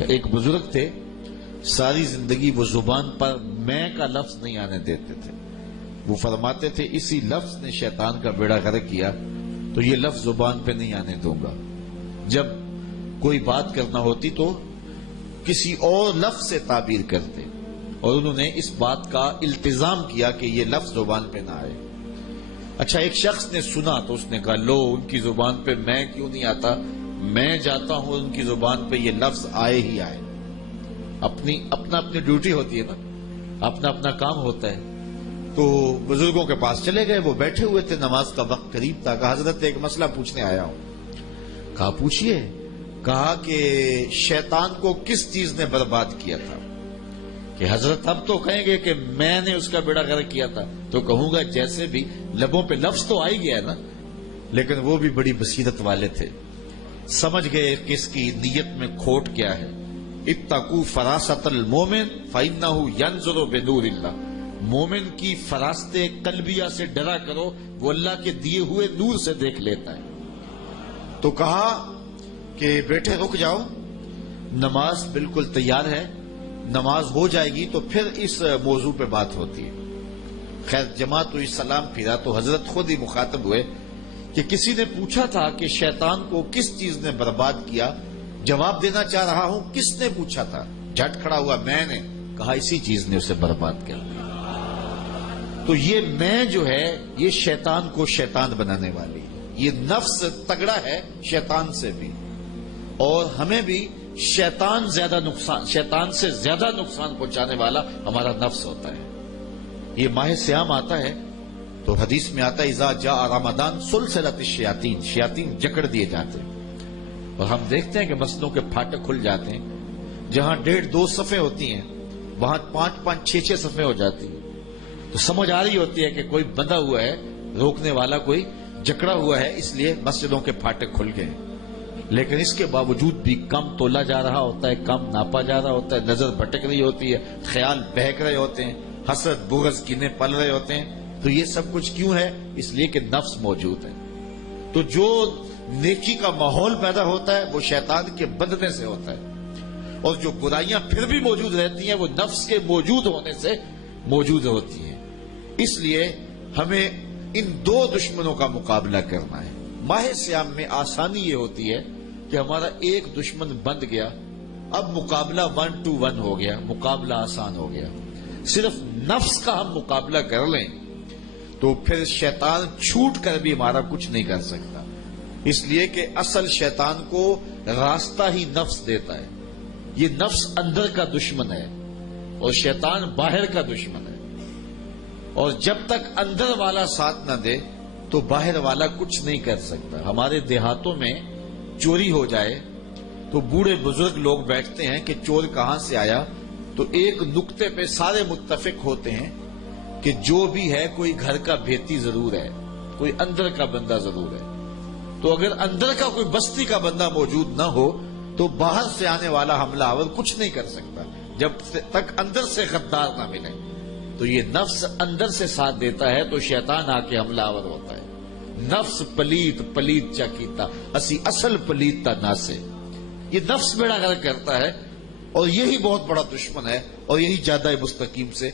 دیا. ایک بزرگ تھے, ساری زندگی وہ زبان پر میں کا لفظ نہیں آنے دیتے تھے. وہ فرماتے تھے اسی لفظ نے شیطان کا بیڑا غرق کیا, تو یہ لفظ زبان پہ نہیں آنے دوں گا. جب کوئی بات کرنا ہوتی تو کسی اور لفظ سے تعبیر کرتے, اور انہوں نے اس بات کا التزام کیا کہ یہ لفظ زبان پہ نہ آئے. اچھا, ایک شخص نے سنا تو اس نے کہا لو, ان کی زبان پہ میں کیوں نہیں آتا, میں جاتا ہوں ان کی زبان پہ یہ لفظ آئے ہی آئے. اپنا ڈیوٹی ہوتی ہے نا, اپنا اپنا کام ہوتا ہے. تو بزرگوں کے پاس چلے گئے, وہ بیٹھے ہوئے تھے, نماز کا وقت قریب تھا. کہا حضرت ایک مسئلہ پوچھنے آیا ہوں. کہا پوچھئے. کہا کہ شیطان کو کس چیز نے برباد کیا تھا؟ کہ حضرت اب تو کہیں گے کہ میں نے اس کا بیڑا غرق کیا تھا, تو کہوں گا جیسے بھی لبوں پہ لفظ تو آ ہی گیا نا, لیکن وہ بھی بڑی بصیرت والے تھے, سمجھ گئے کہ اس کی نیت میں کھوٹ کیا ہے. اتقوا فراست المومن فإنہ ینظر بنور اللہ. مومن کی فراست قلبیہ سے ڈرا کرو, وہ اللہ کے دیے ہوئے نور سے دیکھ لیتا ہے. تو کہا کہ بیٹے رک جاؤ, نماز بالکل تیار ہے, نماز ہو جائے گی تو پھر اس موضوع پہ بات ہوتی ہے. خیر جماعت ہوئی, سلام پھرا تو حضرت خود ہی مخاطب ہوئے کہ کسی نے پوچھا تھا کہ شیطان کو کس چیز نے برباد کیا, جواب دینا چاہ رہا ہوں. کس نے پوچھا تھا؟ جھٹ کھڑا ہوا میں نے. کہا اسی چیز نے اسے برباد کیا. تو یہ میں جو ہے یہ شیطان کو شیطان بنانے والی ہے. یہ نفس تگڑا ہے شیطان سے بھی, اور ہمیں بھی شیطان سے زیادہ نقصان پہنچانے والا ہمارا نفس ہوتا ہے. یہ ماہ سیام آتا ہے تو حدیث میں آتا ہے اذا جاء رمضان سلسلۃ الشیاطین, شیاطین جکڑ دیے جاتے ہیں. اور ہم دیکھتے ہیں کہ مسجدوں کے پھاٹک کھل جاتے ہیں, جہاں 1.5-2 صفیں ہوتی ہیں وہاں 5-5 6-6 صفیں ہو جاتی ہیں. تو سمجھ آ رہی ہوتی ہے کہ کوئی بندھا ہوا ہے, روکنے والا کوئی جکڑا ہوا ہے, اس لیے مسجدوں کے پھاٹک کھل گئے. لیکن اس کے باوجود بھی کم تولا جا رہا ہوتا ہے, کم ناپا جا رہا ہوتا ہے, نظر بھٹک رہی ہوتی ہے, خیال بہک رہے ہوتے ہیں, حسد بغض کینے پل رہے ہوتے ہیں. تو یہ سب کچھ کیوں ہے؟ اس لیے کہ نفس موجود ہے. تو جو نیکی کا ماحول پیدا ہوتا ہے وہ شیطان کے بندنے سے ہوتا ہے, اور جو برائیاں پھر بھی موجود رہتی ہیں وہ نفس کے موجود ہونے سے موجود ہوتی ہیں. اس لیے ہمیں ان 2 دشمنوں کا مقابلہ کرنا ہے. ماہ سیام میں آسانی یہ ہوتی ہے کہ ہمارا ایک دشمن بند گیا, اب مقابلہ 1 to 1 ہو گیا, مقابلہ آسان ہو گیا. صرف نفس کا ہم مقابلہ کر لیں تو پھر شیطان چھوٹ کر بھی ہمارا کچھ نہیں کر سکتا. اس لیے کہ اصل شیطان کو راستہ ہی نفس دیتا ہے. یہ نفس اندر کا دشمن ہے اور شیطان باہر کا دشمن ہے, اور جب تک اندر والا ساتھ نہ دے تو باہر والا کچھ نہیں کر سکتا. ہمارے دیہاتوں میں چوری ہو جائے تو بوڑھے بزرگ لوگ بیٹھتے ہیں کہ چور کہاں سے آیا, تو ایک نقطے پہ سارے متفق ہوتے ہیں کہ جو بھی ہے کوئی گھر کا بھیتی ضرور ہے, کوئی اندر کا بندہ ضرور ہے. تو اگر اندر کا کوئی بستی کا بندہ موجود نہ ہو تو باہر سے آنے والا حملہ آور کچھ نہیں کر سکتا جب تک اندر سے غدار نہ ملے. تو یہ نفس اندر سے ساتھ دیتا ہے تو شیطان آ کے حملہ آور ہوتا ہے. نفس پلیت چا کیتا اسی اصل پلیت تا نہ سے. یہ نفس بیڑا غرق کرتا ہے, اور یہی بہت بڑا دشمن ہے, اور یہی جادہ مستقیم سے